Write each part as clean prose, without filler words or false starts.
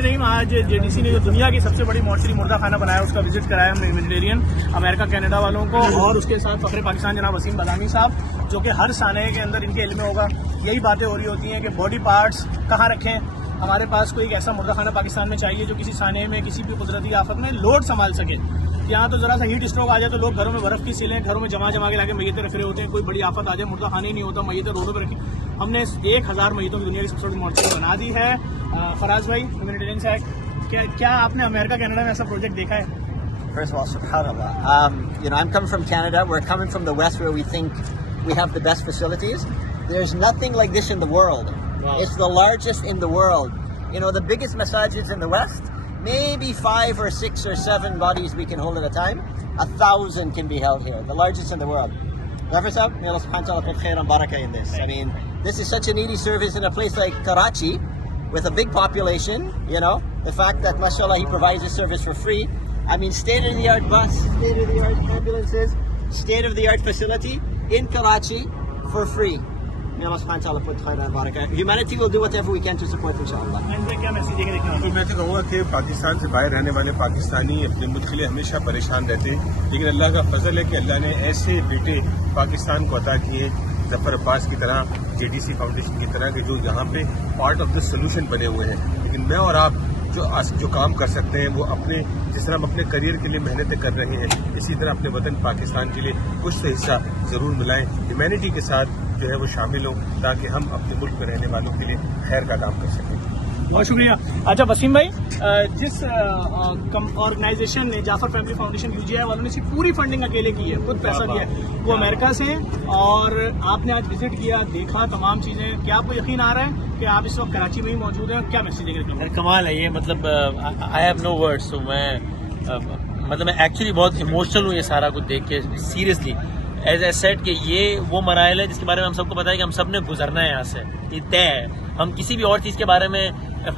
रहीम, आज जेडीसी ने जो दुनिया की सबसे बड़ी मॉर्चरी मुर्दा खाना बनाया उसका विजिट कराया हमने वेजिटेरियन अमेरिका कनाडा वालों को, और उसके साथ फखरे पाकिस्तान जनाब वसीम बदामी साहब, जो कि हर साने के अंदर इनके इल्म में होगा यही बातें हो रही होती हैं कि बॉडी पार्ट्स कहाँ रखें। हमारे पास कोई ऐसा मुर्दा खाना पाकिस्तान में चाहिए जो किसी साने में किसी भी कुदरती आफत में लोड संभाल सके। यहाँ तो ज़रा सा हीट स्ट्रोक आ जाए तो लोग घरों में बर्फ़ की सीलें घरों में जमा के लाके मैयतें रख रहे होते हैं। कोई बड़ी आफत आ जाए मुर्दा खाना ही नहीं होता, मैयतें रोडों पर रखी। हमने 1000 मैयतों की दुनिया की सबसे बड़ी मॉर्चरी बना दी है। फराज भाई, ह्यूमैनिटेरियन से क्या आपने अमेरिका कनाडा में ऐसा प्रोजेक्ट देखा है? First of all, subhanAllah. I'm coming from Canada. We're coming from the West where we think we have the best facilities. There's nothing like this in the world. Wow. It's the largest in the world. The biggest masajids in the West, maybe 5 or 6 or 7 bodies we can hold at a time. 1,000 can be held here. The largest in the world. Refer sahab, may Allah subhanahu wa ta'ala put khair and barakah in this. I mean, this is such a needy service in a place like Karachi with a big population. The fact that mashallah he provides this service for free. I mean, state-of-the-art bus, state-of-the-art ambulances, state-of-the-art facility in Karachi for free. May Allah subhanahu wa ta'ala put khair and barakah. Humanity will do whatever we can to support inshallah. क्या message देके देखना? तो मैं तो कहूँगा कि पाकिस्तान से बाहर रहने वाले पाकिस्तानी अपने मुल्क के लिए हमेशा परेशान रहते हैं, लेकिन अल्लाह का फजल है कि अल्लाह ने ऐसे बेटे पाकिस्तान को अता किए जफर अब्बास की तरह, जेडीसी फाउंडेशन की तरह के जो यहाँ पे पार्ट ऑफ द सोल्यूशन बने हुए हैं। लेकिन मैं और आप जो काम कर सकते हैं वो जिस तरह हम अपने करियर के लिए मेहनतें कर रहे हैं, इसी तरह अपने वतन पाकिस्तान के लिए कुछ तो हिस्सा ज़रूर मिलाएं, ह्यूमैनिटी के साथ जो है वो शामिल हों, ताकि हम अपने मुल्क में रहने वालों के लिए खैर का काम कर सकें। बहुत शुक्रिया। अच्छा वसीम भाई, जिस ऑर्गेनाइजेशन ने जाफर फैमिली फाउंडेशन यूजीआई वालों ने इसकी पूरी फंडिंग अकेले की है, खुद पैसा दिया है, वो अमेरिका से हैं, और आपने आज विजिट किया, देखा तमाम चीज़ें, क्या आपको यकीन आ रहा है कि आप इस वक्त कराची में ही मौजूद हैं? क्या मैसेज देंगे? कमाल है ये, मतलब आई हैव नो वर्ड्स। तो मैं एक्चुअली बहुत इमोशनल हूँ ये सारा कुछ देख के, सीरियसली एज ए सेट कि ये वो मराइल है जिसके बारे में हम सबको पता है कि हम सब ने गुजरना है यहाँ से, ये तय है। हम किसी भी और चीज़ के बारे में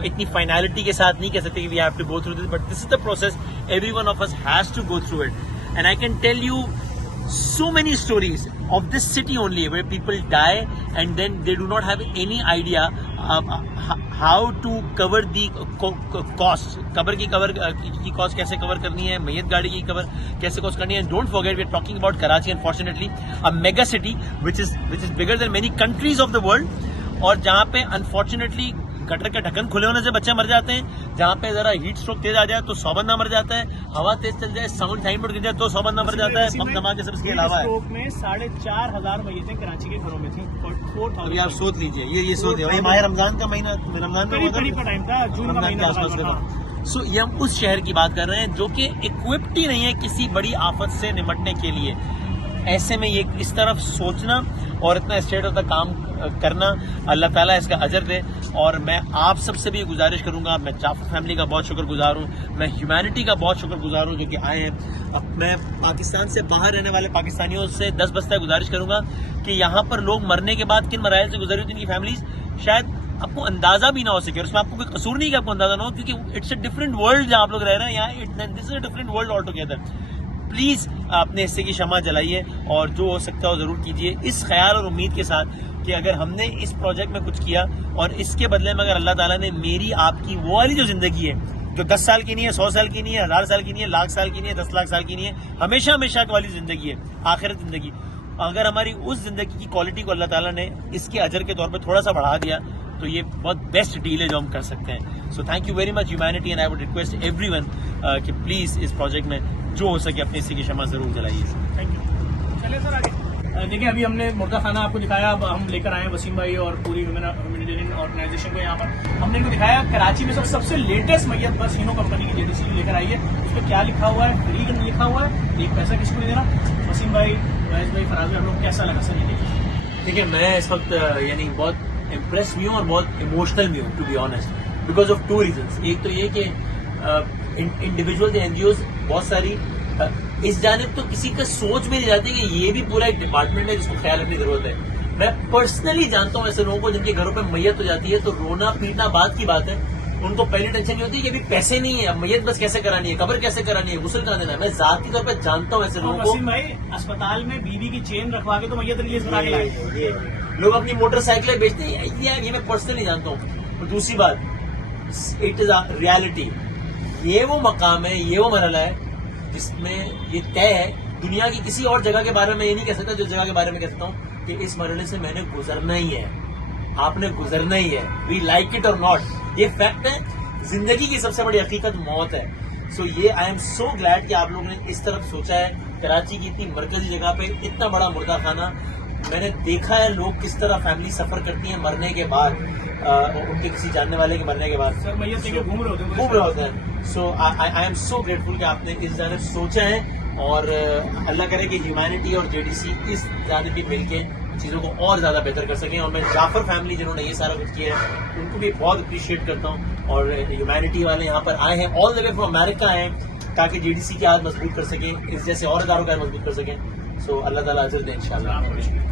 इतनी फाइनलिटी के साथ नहीं कह सकते कि we have to go through this, but this is the process every one of us has to go through it. And I can tell you so many stories of this city only where people die and then they do not have any idea how to cover the cost, cover की cost कैसे cover करनी है, मैयत गाड़ी की cover कैसे cost करनी है। Don't forget we are talking about Karachi, unfortunately a mega city which is bigger than many countries of the world, और जहाँ पे अनफॉर्चुनेटली गटर के ढक्कन खुले होने से बच्चे मर जाते हैं, जहाँ पे जरा हीट स्ट्रोक तेज आ जाए तो 100 बंदा मर जाता है, हवा तेज चल जाए, साउंड साइन बोर्ड गिर जाए तो 100 बंदा मर जाता है, बम धमाके सब इसके अलावा है। स्ट्रोक में 4,500 मैयतें कराची के घरों में थी। अभी आप सोच लीजिए, ये सोच लीजिए, माह रमजान का महीना, रमजान का टाइम था, जून का महीना के आसपास। सो ये हम उस शहर की बात कर रहे हैं जो कि इक्विप्ड ही नहीं है किसी बड़ी आफत से निपटने के लिए। ऐसे में ये इस तरफ सोचना और इतना स्टेट ऑफ द काम करना, अल्लाह ताला इसका अजर दे। और मैं आप सबसे भी गुजारिश करूंगा, मैं जाफर फैमिली का बहुत शुक्रगुजार हूँ, मैं ह्यूमैनिटी का बहुत शुक्रगुजार हूँ जो कि आए हैं। अब मैं पाकिस्तान से बाहर रहने वाले पाकिस्तानियों से 10 बस्ता गुजारिश करूंगा कि यहाँ पर लोग मरने के बाद किन मराइल से गुजरी होती, इनकी फैमिलीज शायद आपको अंदाजा भी ना हो सके, उसमें आपको कोई कसूर नहीं कि आपको अंदाजा ना हो, क्योंकि इट्स अ डिफरेंट वर्ल्ड जहाँ आप लोग रह रहे हैं, यहाँ this is a different world all together. Please अपने हिस्से की क्षमा जलाइए और जो हो सकता है वो जरूर कीजिए, इस ख्याल और उम्मीद के साथ कि अगर हमने इस प्रोजेक्ट में कुछ किया और इसके बदले में अगर अल्लाह ताला ने मेरी आपकी वो वाली जो जिंदगी है जो 10 साल की नहीं है, 100 साल की नहीं है, 1000 साल की नहीं है, लाख साल की नहीं है, 10 लाख साल की नहीं है, हमेशा हमेशा वाली जिंदगी है, आखिरत जिंदगी, अगर हमारी उस जिंदगी की क्वालिटी को अल्लाह ताला ने इसके अजर के तौर पर थोड़ा सा बढ़ा दिया तो ये बहुत बेस्ट डील है जो हम कर सकते हैं। So thank you very much humanity, and I would request everyone कि प्लीज इस प्रोजेक्ट में जो हो सके अपने हिस्से की क्षमा जरूर जलाइए। Thank you. चलिए सर आगे। देखिए अभी हमने मुर्दा खाना आपको दिखाया, अब हम लेकर आए वसीम भाई और पूरी ह्यूमैनिटेरियन ऑर्गेनाइजेशन को यहाँ पर हमने इनको दिखाया। कराची में सबसे लेटेस्ट मैयत बस हीनो कंपनी की जेडीसी लेकर आई है, उस पर क्या लिखा हुआ है, फ्री लिखा हुआ है, एक पैसा किसको नहीं देना। वसीम भाई, वैस भाई, फराज भाई, हम लोग कैसा लगा सर ये? देखिए मैं इस वक्त यानी बहुत इम्प्रेस भी हूँ और बहुत इमोशनल भी हूँ to be honest, because of 2 reasons. एक तो ये कि इंडिविजुअल एनजीओज बहुत सारी इस जानिब तो किसी का सोच भी नहीं जाती कि ये भी पूरा एक डिपार्टमेंट है जिसको ख्याल रखने की जरूरत है। मैं पर्सनली जानता हूँ ऐसे लोगों को जिनके घरों पे मैयत हो जाती है तो रोना पीटना बात की बात है, उनको पहली टेंशन ये होती है कि अभी पैसे नहीं है, अब मैयत बस कैसे करानी है, कब्र कैसे करानी है, गुस्ल कहाँ देना है। मैं जाती तौर पर जानता हूँ ऐसे लोगों को। वसीम भाई, अस्पताल में बीवी की चेन रखवा के तो मैयत रिलीज करा के लाए, लोग अपनी मोटरसाइकिलें बेचते हैं, ये मैं पर्सनली जानता हूँ। और दूसरी बात, इट इज अ रियलिटी. ये वो मकाम है, ये वो मरहला है जिसमें ये तय है. दुनिया की किसी और जगह के बारे में ये नहीं कह सकता जो जगह के बारे में कह सकता हूँ कि इस मरहले से मैंने गुजरना ही है. आपने गुजरना ही है, वी लाइक इट और नॉट. ये फैक्ट है. जिंदगी की सबसे बड़ी हकीकत मौत है. सो ये आई एम सो ग्लैड कि आप लोगों ने इस तरफ सोचा है. कराची की इतनी मरकजी जगह पे इतना बड़ा मुर्दा खाना, मैंने देखा है लोग किस तरह फैमिली सफर करती है मरने के बाद, उनके किसी जानने वाले के मरने के बाद सर मैयत लेके घूम रहे होते हैं. सो आई एम सो ग्रेटफुल कि आपने इस जानब सोचा है. और अल्लाह करे कि ह्यूमैनिटी और जेडीसी इस जानब भी मिलके चीज़ों को और ज़्यादा बेहतर कर सकें. और मैं जाफर फैमिली जिन्होंने ये सारा कुछ किया है उनको भी बहुत अप्रिशिएट करता हूँ. और ह्यूमैनिटी वाले यहाँ पर आए हैं, all the way from America आए हैं ताकि जेडीसी की हाथ मजबूत कर सकें, इस जैसे और इदारों का मजबूत कर सकें. सो अल्लाह ताला अजर दे इंशाल्लाह.